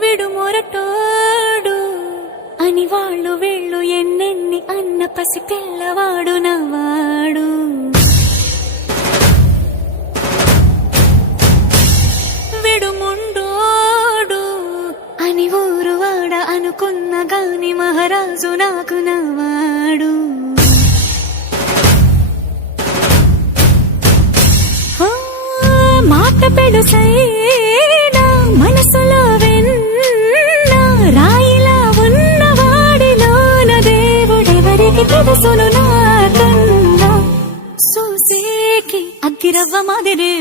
విడు మొరటోడు అని వాళ్ళు వీళ్ళు ఎన్నెన్ని అన్న పసి పిల్లవాడు నవాడు. విడు ముండోడు అని ఊరు వాడ అనుకున్న గాని మహారాజు నాకు నవాడు. మాట పెడుసైనా మనసులో వెన్న రాయిలా ఉన్నవాడిలోన దేవుడెవరికి తెలుసును నాకన్నా. సూసేకి అగ్గిరవ్వ మాదిరి